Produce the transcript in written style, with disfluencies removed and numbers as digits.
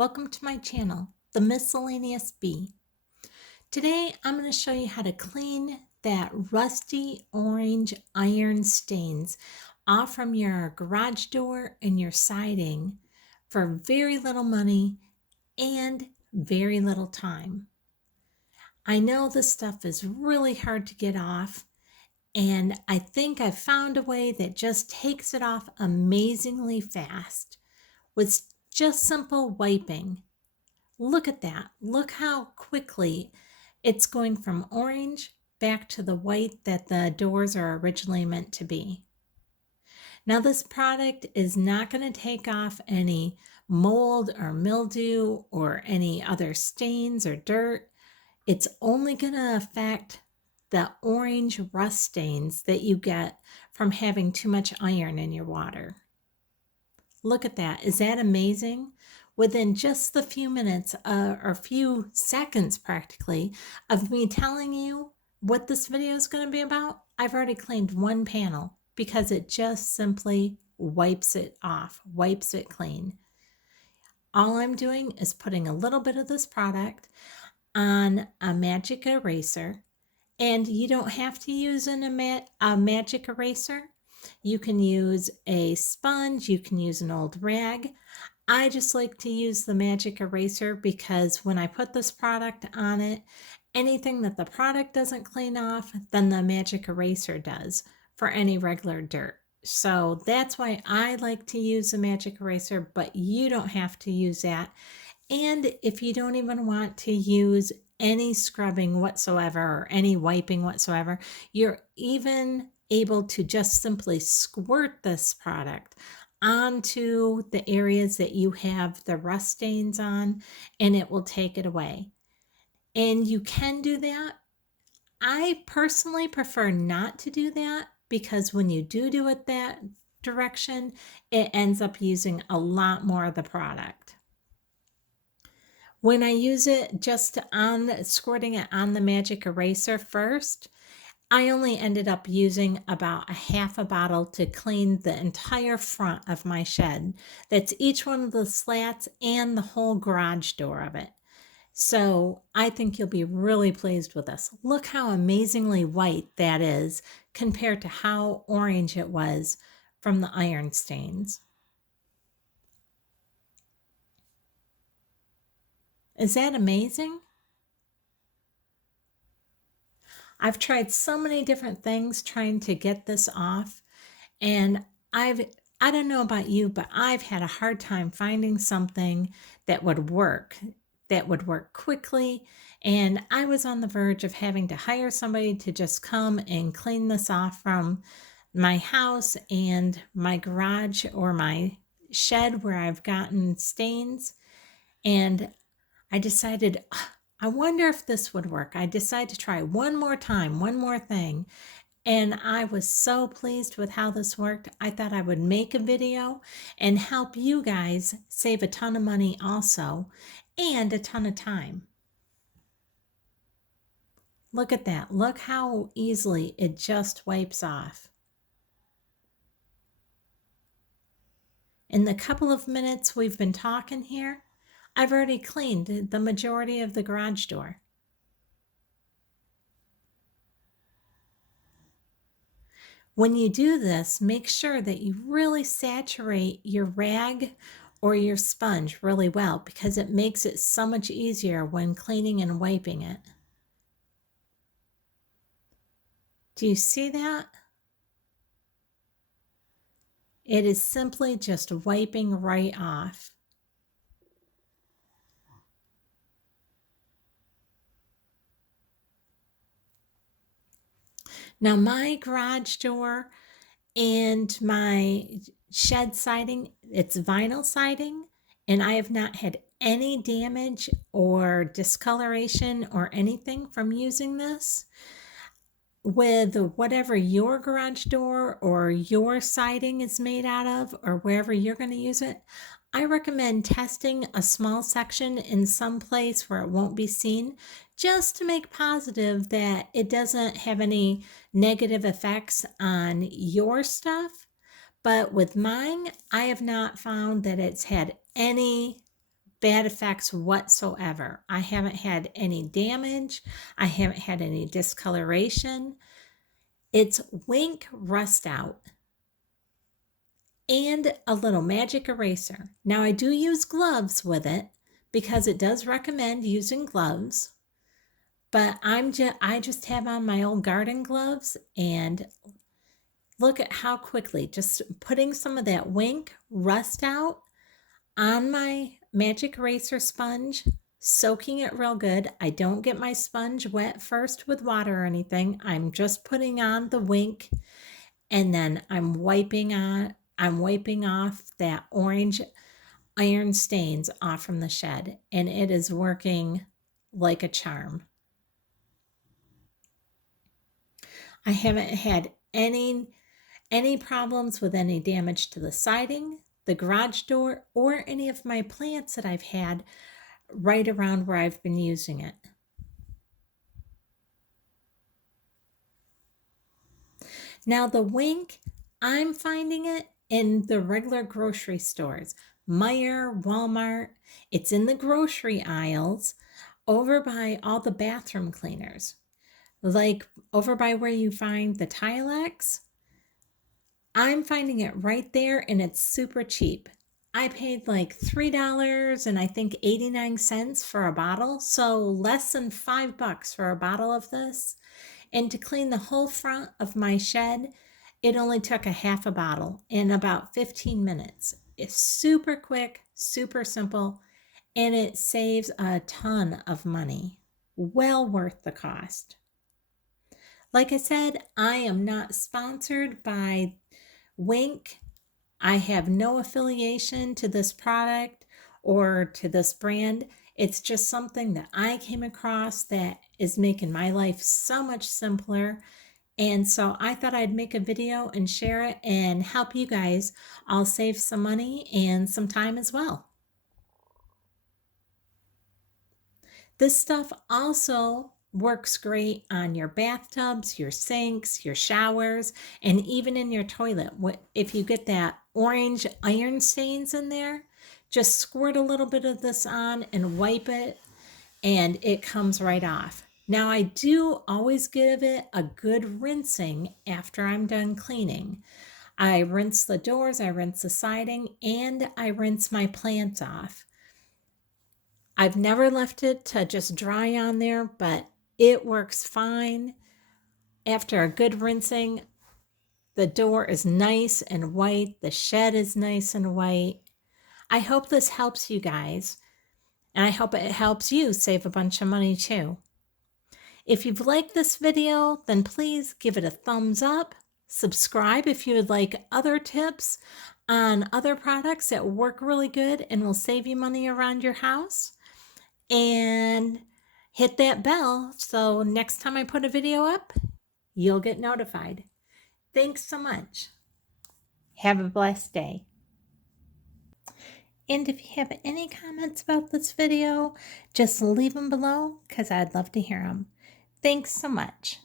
Welcome to my channel, the Miscellaneous Bee. Today I'm going to show you how to clean that rusty orange iron stains off from your garage door and your siding for very little money and very little time. I know this stuff is really hard to get off, and I think I've found a way that just takes it off amazingly fast with just simple wiping. Look at that. Look how quickly it's going from orange back to the white that the doors are originally meant to be. Now, this product is not going to take off any mold or mildew or any other stains or dirt. It's only going to affect the orange rust stains that you get from having too much iron in your water. Look at that. Is that amazing? Within just the few minutes or few seconds practically of me telling you what this video is going to be about, I've already cleaned one panel because it just simply wipes it off, wipes it clean. All I'm doing is putting a little bit of this product on a magic eraser, and you don't have to use a magic eraser. You can use a sponge, you can use an old rag. I just like to use the magic eraser because when I put this product on it, anything that the product doesn't clean off, then the magic eraser does for any regular dirt. So that's why I like to use the magic eraser, but you don't have to use that. And if you don't even want to use any scrubbing whatsoever or any wiping whatsoever, you're even able to just simply squirt this product onto the areas that you have the rust stains on, and it will take it away. And you can do that. I personally prefer not to do that because when you do it that direction, it ends up using a lot more of the product. When I use it just on squirting it on the magic eraser first, I only ended up using about a half a bottle to clean the entire front of my shed. That's each one of the slats and the whole garage door of it. So I think you'll be really pleased with this. Look how amazingly white that is compared to how orange it was from the iron stains. Is that amazing? I've tried so many different things trying to get this off, and I don't know about you, but I've had a hard time finding something that would work quickly, and I was on the verge of having to hire somebody to just come and clean this off from my house and my garage or my shed where I've gotten stains. And I decided, I wonder if this would work. I decided to try one more time, one more thing. And I was so pleased with how this worked. I thought I would make a video and help you guys save a ton of money also, and a ton of time. Look at that. Look how easily it just wipes off. In the couple of minutes we've been talking here, I've already cleaned the majority of the garage door. When you do this, make sure that you really saturate your rag or your sponge really well because it makes it so much easier when cleaning and wiping it. Do you see that? It is simply just wiping right off. Now my garage door and my shed siding, it's vinyl siding, and I have not had any damage or discoloration or anything from using this. With whatever your garage door or your siding is made out of, or wherever you're going to use it, I recommend testing a small section in some place where it won't be seen, just to make positive that it doesn't have any negative effects on your stuff. But with mine, I have not found that it's had any bad effects whatsoever. I haven't had any damage. I haven't had any discoloration. It's Wink Rust Out and a little magic eraser. Now I do use gloves with it because it does recommend using gloves, but I just have on my old garden gloves, and look at how quickly just putting some of that Wink Rust Out on my magic eraser sponge, soaking it real good. I don't get my sponge wet first with water or anything. I'm just putting on the Wink, and then I'm wiping off that orange iron stains off from the shed, and it is working like a charm. I haven't had any problems with any damage to the siding, the garage door, or any of my plants that I've had right around where I've been using it. Now the Wink, I'm finding it in the regular grocery stores, Meijer, Walmart. It's in the grocery aisles over by all the bathroom cleaners, like over by where you find the Tilex. I'm finding it right there, and it's super cheap. I paid like $3 and I think 89 cents for a bottle, so less than $5 for a bottle of this. And to clean the whole front of my shed, it only took a half a bottle in about 15 minutes. It's super quick, super simple, and it saves a ton of money. Well worth the cost. Like I said, I am not sponsored by Wink. I have no affiliation to this product or to this brand. It's just something that I came across that is making my life so much simpler. And so I thought I'd make a video and share it and help you guys all save some money and some time as well. This stuff also works great on your bathtubs, your sinks, your showers, and even in your toilet. If you get that orange iron stains in there, just squirt a little bit of this on and wipe it, and it comes right off. Now I do always give it a good rinsing after I'm done cleaning. I rinse the doors, I rinse the siding, and I rinse my plants off. I've never left it to just dry on there, but it works fine. After a good rinsing, the door is nice and white. The shed is nice and white. I hope this helps you guys, and I hope it helps you save a bunch of money too. If you've liked this video, then please give it a thumbs up. Subscribe if you would like other tips on other products that work really good and will save you money around your house. And hit that bell so next time I put a video up, you'll get notified. Thanks so much. Have a blessed day. And if you have any comments about this video, just leave them below because I'd love to hear them. Thanks so much.